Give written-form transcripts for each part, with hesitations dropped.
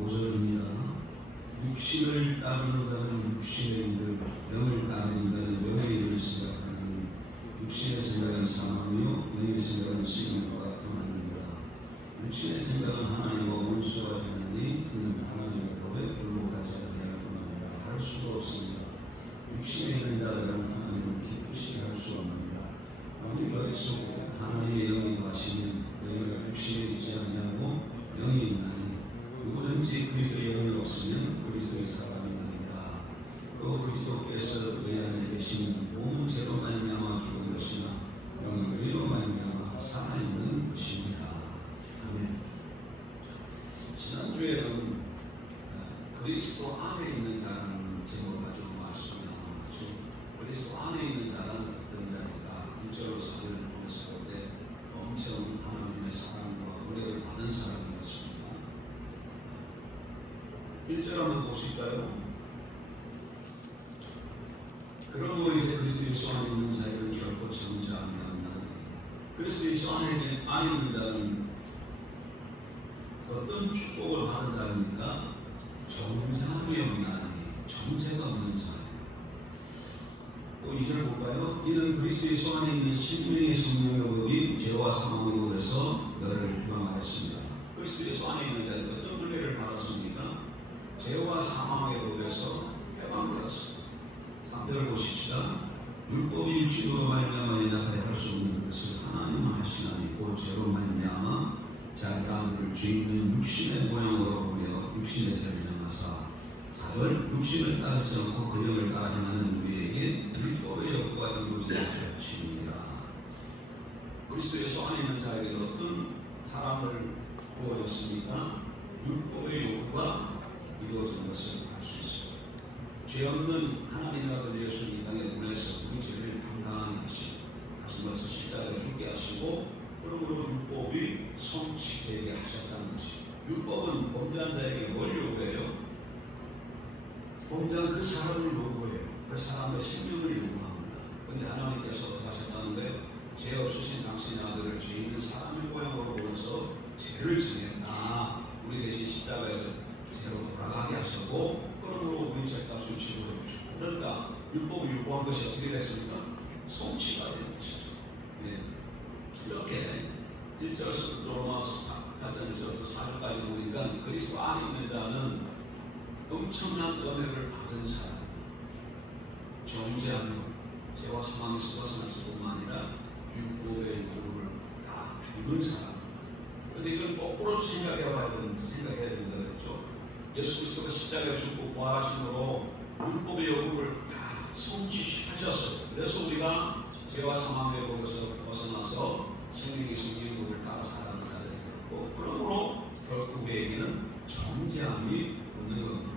5절입니다. 육신을 따르는 자는 육신의 일을, 영을 따르는 자는 영의 일을 생각하니 육신의 생각은 사망이요 영의 생각은 생명과 평안입니다. 육신의 생각은 하나님과 원수가 되나니 그는 하나님의 법에 굴복하지 아니할 뿐 아니라 할 수가 없습니다. 육신에 있는 자들은 하나님을 기쁘시게 할 수 없느니라. 아무리 머릿속에 하나님의 영이 거하시면 너희가 육신에 있지 아니하고 영이 있나니 누구든지 그리스도의 영이 없으면 그리스도의 사람이 아니라. 또 그리스도께서 너희 안에 계시는 몸은 죄로 말미암아 죽은 것이나 영은 의로 말미암아 살아있는 것입니다. 아멘. 지난주에는 그리스도 안에 있는 자라는 제목을 가지고 말씀을 나눴죠. 그리스도 안에 있는 자라는 어떤 자인가? 1절로 4절을 보면서 볼 때 엄청 하나님의 사랑과 은혜를 받은 사람이었습니다. 1절 한번 보실까요? 그러므로 이제 그리스도 예수 안에 있는 자들은 결코 정죄함이 없나니. 그리스도 예수 안에 있는 자는 어떤 축복을 받은 자입니까? 정죄함이 없나니. 정죄가 없는 자예요. 또 2절 볼까요? 이는 그리스도 예수 안에 있는 생명의 성령의 법이 죄와 사망으로 해서 너를 해방하였습니다. 그리스도 예수 안에 있는 자는 어떤 은혜를 받았습니까? 죄와 사망에 의해서 해방되었습니다. 3절을 보십시다. 율법이 육신으로 말미암아 연약하게 할 수 없는 것을 하나님은 하시나니 곧 죄로 말미암아 자기가 우리를 죄 있는 육신의 모양으로 보며 육신의 죄를 행하사 4절 육신을 따르지 않고 그 영을 따라 행하는 우리에게 율법의 역과 이루어지게 하시니라. 그리스도 예수 안에 있는 자에게 어떤 사람을 부어줬습니까? 율법의 욕구가 이루어진 것을 알 수 있습니다. 죄 없는 하나님의 아들 예수를 이 땅에 보내서 우리 죄를 감당하게 하시고 다시 말해서 십자가에 죽게 하시고 그러므로 율법이 성취되게 하셨다는 것이. 율법은 범죄한 자에게 뭘 요구해요? 범죄한 그 사람을 요구해요. 그 사람의 생명을 요구합니다. 그런데 하나님께서 어떻게 하셨다는 거예요? 죄 없으신 당신의 아들을 죄 있는 사람의 모양으로 보내서 죄를 지냈다. 우리 대신 십자가에서 죄로 돌아가게 하셨고 그러므로 우리 죄값을 치료해 주셨고. 그러니까 율법이 요구한 것이 어떻게 됐습니까? 성취가 된 것이죠. 네. 이렇게 1절에서 로마서 8장에서 4절까지 보니까 그리스도 안에 있는 자는 엄청난 은혜를 받은 사람, 정죄하며 죄와 사망에서 벗어났을 뿐만 아니라 율법의 요구를 다 이룬 사람. 그런데 이건 거꾸로 생각해야 되는 거겠죠. 예수 그리스도가 십자가에 죽고 부활하심으로 율법의 요구를 다 성취하셨어요. 그래서 우리가 죄와 사망의 법에서 벗어나서 생명의 성령을 따라 살아가는 자들이 되었고 그러므로 결국 우리에게는 정죄함이 없는 겁니다.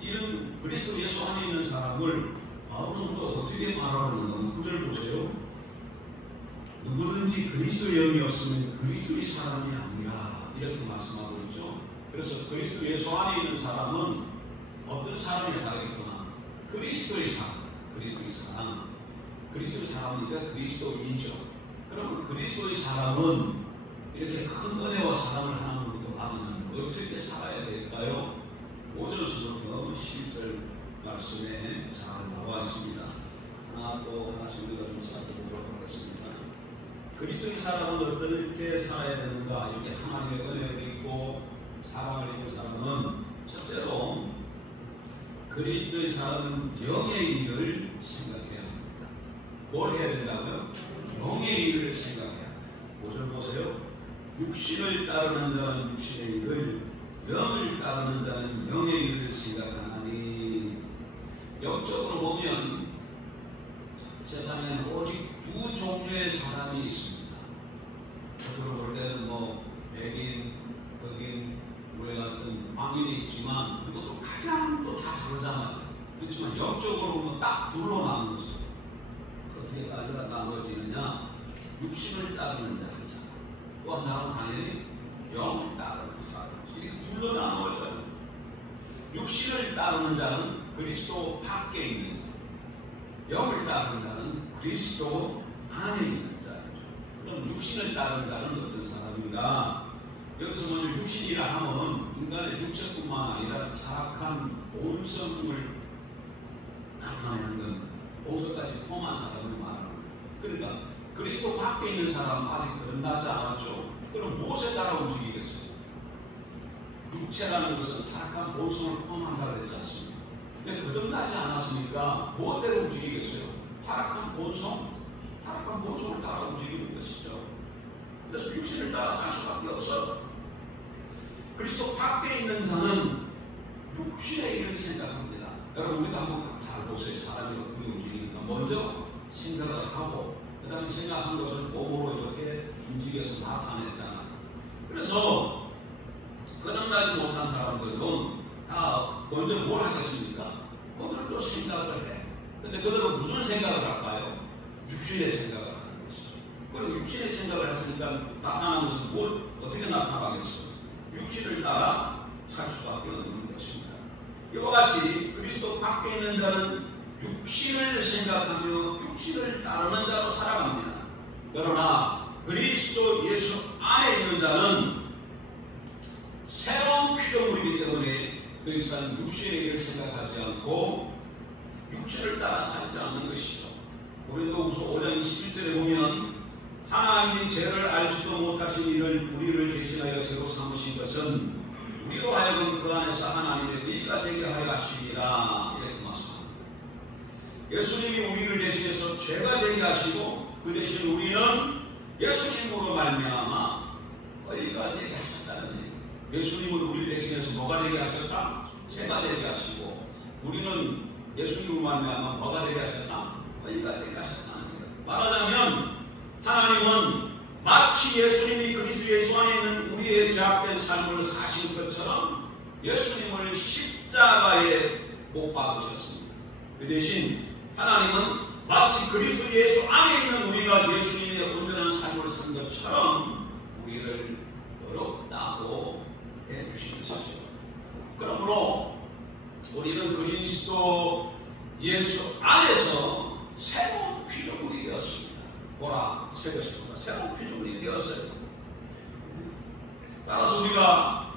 이런 그리스도 예수 안에 있는 사람을 바울은 또 어떻게 말하고 있는가? 9절 보세요. 누구든지 그리스도의 영이 없으면 그리스도의 사람이 아니라 이렇게 말씀하고 있죠. 그래서 그리스도 예수 안에 있는 사람은 어떤 사람이 다르겠구나. 그리스도의 사람, 그리스도의 사람, 그리스도의 사람이니까 그리스도이죠. 그러면 그리스도의 사람은 이렇게 큰 은혜와 사랑을 하나님으로부터 받으면 어떻게 살아야 될까요? 5절에서부터 10절 말씀에 잘 나와 있습니다. 하나씩 우리가 좀 살펴보도록 하겠습니다. 그리스도의 사람은 어떻게 살아야 되는가? 이렇게 하나님의 은혜를 입고 사랑을 입은 사람은 첫째로 그리스도의 사람은 영의 일을 생각해야 합니다. 뭘 해야 된다고요? 영의 일을 생각해야 합니다. 5절 보세요. 육신을 따르는 자는 육신의 일을, 영을 따르는 자는 영의 일을 생각하나니. 영적으로 보면 세상에는 오직 두 종류의 사람이 있습니다. 겉으로 볼 때는 백인, 흑인, 우리 같은 황인이 있지만 그것도 가장 또 다 다르잖아요. 그렇지만 영적으로 보면 딱 둘로 나누어져. 어떻게 나누어지느냐? 육신을 따르는 자 한 사람, 또 한 사람은 당연히 영을 따르는 사람. 이렇게 둘로 나누어져요. 육신을 따르는 자는 그리스도 밖에 있는 자, 영을 따르는 자는 그리스도 안에 있는 자죠. 그럼 육신을 따르는 자는 어떤 사람인가? 여기서 먼저 육신이라 하면 인간의 육체뿐만 아니라 타락한 본성을 나타내는 건 본성까지 포함한 사람을 말하는 거예요. 그러니까 그리스도 밖에 있는 사람은 아직 거듭나지 않았죠. 그럼 무엇에 따라 움직이겠어요? 육체라는 것은 타락한 본성을 포함한다고 했지 않습니까? 그래서 거듭나지 않았으니까 무엇대로 움직이겠어요? 타락한 본성을 따라 움직이는 것이죠. 그래서 육신을 따라 살 수밖에 없어. 그리스도 밖에 있는 자는 육신의 일을 생각합니다. 여러분 우리가 한번 잘 보세요. 사람이 어떻게 움직이니까 먼저 생각을 하고 그 다음에 생각한 것을 몸으로 이렇게 움직여서 나타냈잖아요. 그래서 거듭나지 못한 사람들은 다 먼저 뭘 하겠습니까? 그들도 생각을 해. 근데 그들은 무슨 생각을 할까요? 육신의 생각을 하는 것이죠. 그리고 육신의 생각을 했으니까 나타나는 것은 뭘 어떻게 나타나겠어요? 육신을 따라 살 수밖에 없는 것입니다. 이와 같이 그리스도 밖에 있는 자는 육신을 생각하며 육신을 따르는 자로 살아갑니다. 그러나 그리스도 예수 안에 있는 자는 새로운 피조물이기 때문에 더 이상 육신의 일을 생각하지 않고 육신을 따라 살지 않는 것이죠. 고린도후서 5장 21절에 보면 하나님이 죄를 알지도 못하신 이를 우리를 대신하여 죄로 삼으신 것은 우리로 하여금 그 안에서 하나님의 의가 되게 하려 하심이라 이렇게 말씀합니다. 예수님이 우리를 대신해서 죄가 되게 하시고 그 대신 우리는 예수님으로 말미암아 의가 되게 하셨다는 얘기예요. 예수님은 우리를 대신해서 뭐가 되게 하셨다? 죄가 되게 하시고 우리는 예수님으로 말미암아 뭐가 되게 하셨다? 의가 되게 하셨다는 거예요. 말하자면 하나님은 마치 예수님이 그리스도 예수 안에 있는 우리의 죄악된 삶을 사신 것처럼 예수님을 십자가에 못 박으셨습니다. 그 대신 하나님은 마치 그리스도 예수 안에 있는 우리가 예수님의 온전한 삶을 산 것처럼 우리를 어렵다고 해주신 것이죠. 그러므로 우리는 그리스도 예수 안에서 새로운 피조물이 되었습니다. 보라, 새 것이구나. 새로운 피조물이 되었어요. 따라서 우리가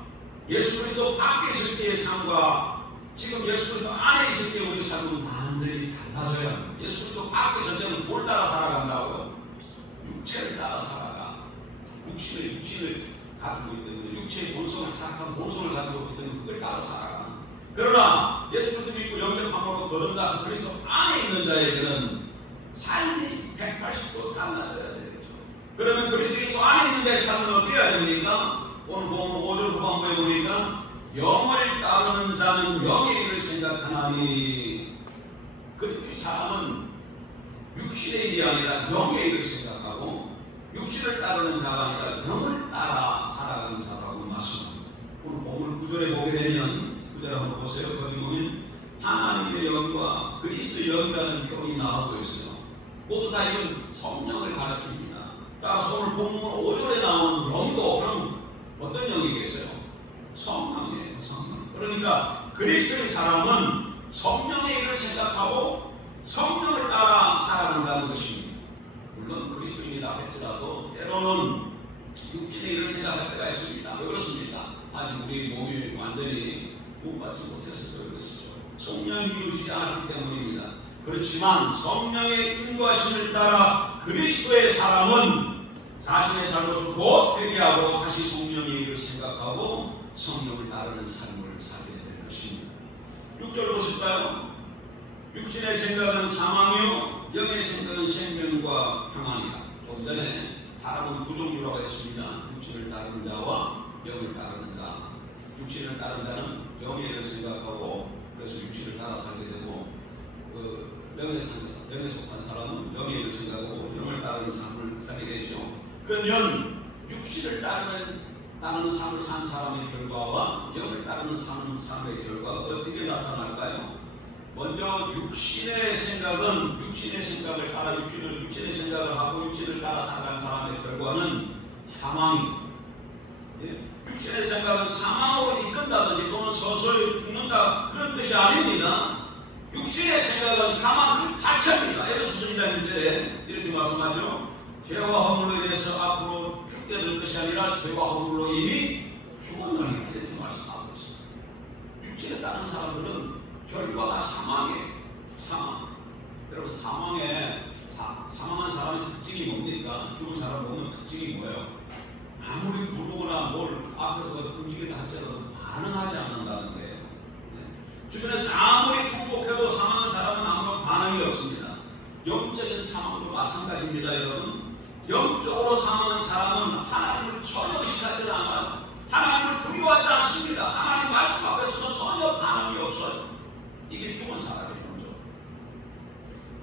예수 그리스도 밖에 있을 때의 삶과 지금 예수 그리스도 안에 있을 때 우리 삶은 완전히 달라져야 합니다. 예수 그리스도 밖에 있을 때는 뭘 따라 살아간다고요? 육체를 따라 살아가. 육신을 가지고 있기 때문에 육체의 본성을 타락한 본성을 가지고 있기 때문에 그걸 따라 살아가는. 그러나 예수 그리스도 믿고 영접함으로 거듭나서 그리스도 안에 있는 자에게는 삶이 180도 달라져야 되겠죠. 그러면 그리스도 예수 안에 있는 자의 삶은 어떻게 해야 됩니까? 오늘 보면 5절 후반부에 보니까 영을 따르는 자는 영의 일을 생각하나니 그리스도의 사람은 육신의 일이 아니라 영의 일을 생각하고 육신을 따르는 자가 아니라 영을 따라 살아가는 자라고 말씀합니다. 오늘 본문 9절에 보게 되면 9절 한번 보세요. 거기 보면 하나님의 영과 그리스도의 영이라는 표현이 나오고 있어요. 모두 다 이건 성령을 가리킵니다. 따라서 오늘 본문 5절에 나오는 영도 그럼 어떤 영이겠어요? 성령이에요. 성령. 그러니까 그리스도의 사람은 성령의 일을 생각하고 성령을 따라 살아간다는 것입니다. 물론 그리스도인이라 할지라도 때로는 육신의 일을 생각할 때가 있습니다. 왜 그렇습니까? 아직 우리 몸이 완전히 구원받지 못해서 그런 것이죠. 성령이 이루어지지 않았기 때문입니다. 그렇지만 성령의 인도하심을 따라 그리스도의 사람은 자신의 잘못을 곧 회개하고 다시 성령의 일을 생각하고 성령을 따르는 삶을 살게 될 것입니다. 6절 보실까요? 육신의 생각은 사망이요 영의 생각은 생명과 평안이다. 좀 전에 사람은 두 종류라고 했습니다. 육신을 따르는 자와 영을 따르는 자. 육신을 따르는 자는 영의 일을 생각하고 그래서 육신을 따라 살게 되고 영에 속한 사람은 영의 일을 생각하고 영을 따르는 삶을 하게 되죠. 그러면 육신을 따르는 삶을 산 사람의 결과와 영을 따르는 삶의 결과가 어떻게 나타날까요? 먼저 육신의 생각은 육신의 생각을 따라 육신의 생각을 하고 육신을 따라 살아간 사람의 결과는 사망입니다. 육신의 생각은 사망으로 이끈다든지 또는 서서히 죽는다 그런 뜻이 아닙니다. 육신의 생각은 사망 그 자체입니다. 에베소서 2장 1절에 이렇게 말씀하죠. 죄와 허물로 인해서 앞으로 죽게 될 것이 아니라 죄와 허물로 이미 앞에서 움직인다 할지라도 반응하지 않는다는 거예요. 주변에서 아무리 통곡해도 사망한 사람은 아무런 반응이 없습니다. 영적인 사망도 마찬가지입니다, 여러분. 영적으로 사망한 사람은 하나님을 전혀 의식하지 않아요. 하나님을 두려워하지 않습니다. 하나님 말씀 앞에서도 전혀 반응이 없어요. 이게 죽은 사람의 영적.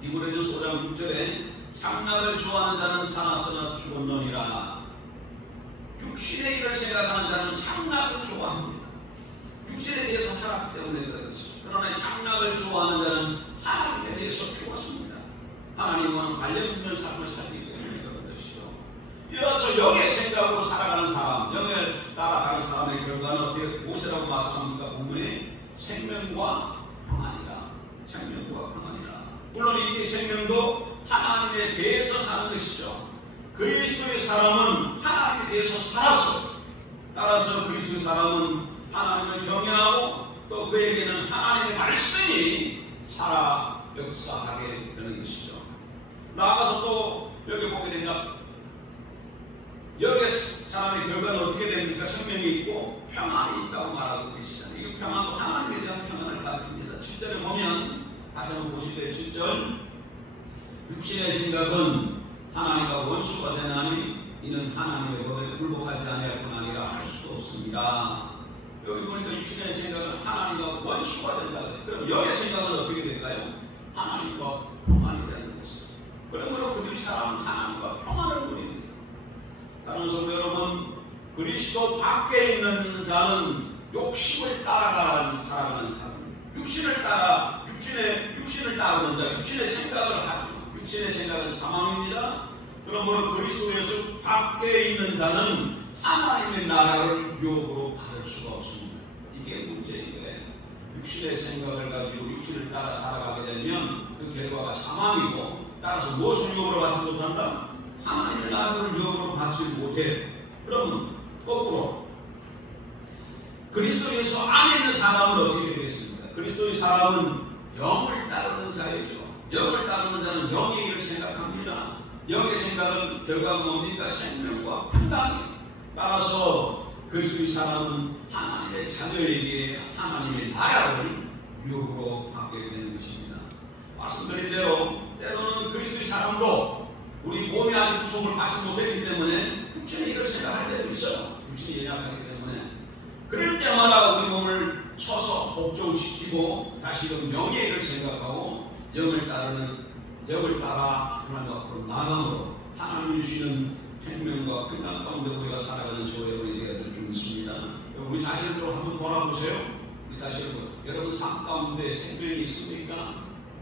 디모데전서 5장 6절에 향락을 좋아하는 자는 살았으나 죽었느니라. 육신의 일을 생각하는 자는 향락을 좋아합니다. 육신에 대해서 살았기 때문에 그런 것이죠. 그러나 향락을 좋아하는 자는 하나님에 대해서 죽었습니다. 하나님과는 관련 있는 삶을 살기 때문에 그런 것이죠. 이어서 영의 생각으로 살아가는 사람, 영을 따라가는 사람의 결과는 어떻게 무엇이라고 말씀합니까? 본문에 생명과 평안이라. 생명과 평안이라. 물론 이 생명도 하나님에 대해서 사는 것이죠. 그리스도의 사람은 하나님에 대해서 살아서, 따라서 그리스도의 사람은 하나님을 경외하고 또 그에게는 하나님의 말씀이 살아 역사하게 되는 것이죠. 나아가서 또 여기 보게 되면 여기에 사람의 결과는 어떻게 됩니까? 생명이 있고 평안이 있다고 말하고 계시잖아요. 이 평안도 하나님에 대한 평안을 가집니다. 7절에 보면 다시 한번 보실 때 7절 육신의 생각은 하나님과 원수가 되나니 이는 하나님의 법에 굴복하지 아니할 뿐 아니라 할 수도 없습니다. 여기 보니까 육신의 생각은 하나님과 원수가 된다. 그럼 영의 생각은 어떻게 될까요? 하나님과 평안이 되는 것이죠. 그러므로 그들이 사랑하는 하나님과 평안을 누립니다. 사랑하는 성도 여러분, 그리스도 밖에 있는 자는 욕심을 따라가는 살아가는 사람, 육신을 따르는 자, 육신의 생각을 하죠. 육신의 생각은 사망입니다. 그러므로 그리스도 예수 밖에 있는 자는 하나님의 나라를 유혹으로 받을 수가 없습니다. 이게 문제인 거예요. 육신의 생각을 가지고 육신을 따라 살아가게 되면 그 결과가 사망이고, 따라서 무엇을 유혹으로 받지 못한다? 하나님의 나라를 유혹으로 받지 못해. 그러면 거꾸로 그리스도 예수 안에 있는 사람은 어떻게 되겠습니까? 그리스도의 사람은 영을 따르는 자이죠. 영을 따르는 자는 영의 일을 생각합니다. 영의 생각은 결과가 뭡니까? 생명과 평강이. 따라서 그리스도의 사람은 하나님의 자녀에게 하나님의 나라를 유혹으로 받게 되는 것입니다. 말씀드린 대로 때로는 그리스도의 사람도 우리 몸이 아직 구속을 받지 못했기 때문에 육신의 일을 생각할 때도 있어요. 육신이 연약하기 때문에. 그럴 때마다 우리 몸을 쳐서 복종시키고 다시금 영의 일을 생각하고 영을 따라 하나님 앞으로 나아감으로 하나님이 주시는 생명과 평강 가운데 우리가 살아가는 저 여러분이 되어 줄 믿습니다. 우리 자신을 또 한번 돌아보세요. 우리 자신을 여러분 삶 가운데 생명이 있습니까?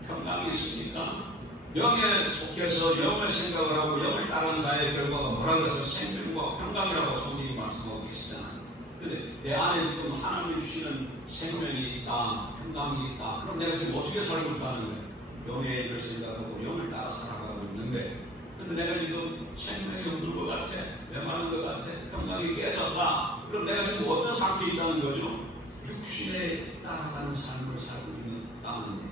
평강이 있습니까? 영에 속해서 영을 생각을 하고 영을 따르는 자의 결과가 뭐라고 해서 생명과 평강이라고 성경이 말씀하고 계시잖아요. 근데 내 안에 지금 하나님이 주시는 생명이 있다, 평강이 있다. 그럼 내가 지금 어떻게 살고 있다는 거예요? 영의 일을 생각하고 영을 따라 살아가고 있는데, 근데 내가 지금 생명이 없는 것 같아, 메마른 것 같아, 평강이 깨졌다. 그럼 내가 지금 어떤 상태에 있다는 거죠? 육신에 따라가는 삶을 살고 있는 땅인데,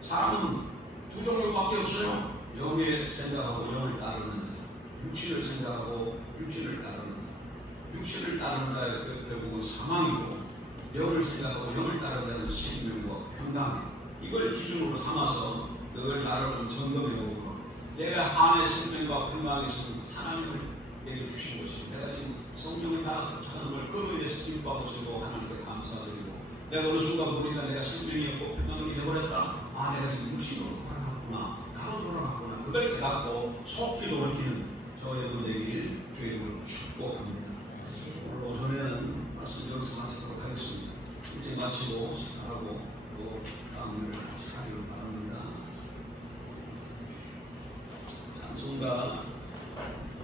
사람은 두 종류밖에 없어요. 영의 생각하고 영을 따르는 자, 육신을 생각하고 육신을 따르는 자. 육신을 따르는 자의 결국은 사망이고, 영을 생각하고 영을 따르는 자는 생명과 평강. 이걸 기준으로 삼아서 늘 나를 좀 점검해보고, 내가 안에 생명과 평강이 있으면 하나님을 내게 주신 것이고, 내가 지금 성령을 따라서 하는 걸 그로 인해서 기뻐하고 즐거워 하나님께 감사드리고, 내가 어느 순간 보니까 내가 생명이 없고 평강을 잃어버렸다. 아, 내가 지금 육신으로 돌아갔구나, 나로 돌아갔구나. 그걸 깨닫고 속히 돌이키는 저 여러분 되길 주의 이름으로 축복합니다. 오늘 오전에는 말씀 여기서 마치도록 하겠습니다. 이제 마치고 식사하고 또 다음을 같이 하기를 바랍니다. 찬송가